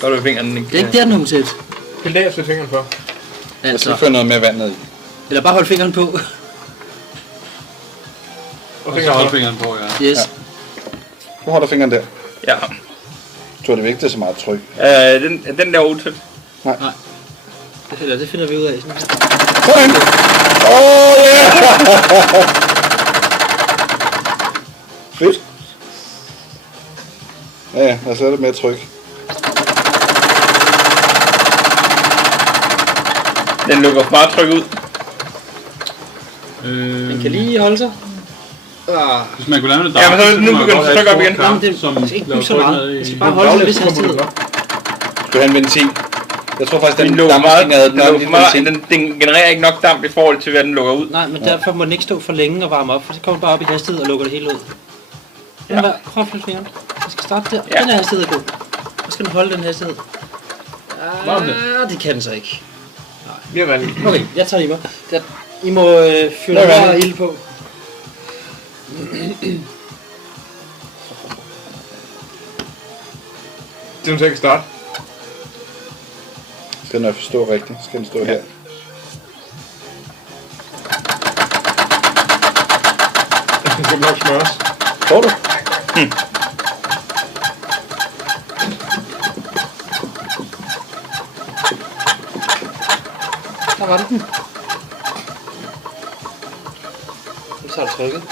Så er det fingeren ikke. Det er ikke der, den har tæt. Pil det, sæt fingeren på. Jeg skal få noget mere vand ned i. Eller bare hold fingeren på. Og Og så hold fingeren på, ja. Yes. Ja. Du holder fingeren der. Ja. Jeg tror, det er vigtigt, så meget tryk. Den der utæt. Nej. Det finder vi ud af. Sådan! Åh, ja! Fedt. Ja, lad os have det med tryk. Den lukker for meget tryk ud. Den kan lige holde sig. Hvis man kunne lave det Ja, men så nu begynder det at trykke op igen. Jamen, det skal ikke bygge så meget. Det skal bare holde sig en vis hastighed. Skal du have en ventil? Jeg tror faktisk, Den den lukker meget, ventil. den genererer ikke nok damp i forhold til, hvad den lukker ud. Nej, men derfor må den ikke stå for længe og varme op, for så kommer den bare op i hastighed og lukker det hele ud. Ja. Prøv at flytte fingeren. Jeg skal starte der. Ja. Den her hastighed er god. Så skal den holde den hastighed. Varm det. Det kan den så ikke. Vi har vand. Okay, jeg tager i mig. I må fylde meget ild på. Det er nu så ikke starte. Skal den nok forstå rigtigt? Skal den stå her? Den skal nok smøres. Får du? Der var det den. Nu tager du trykket.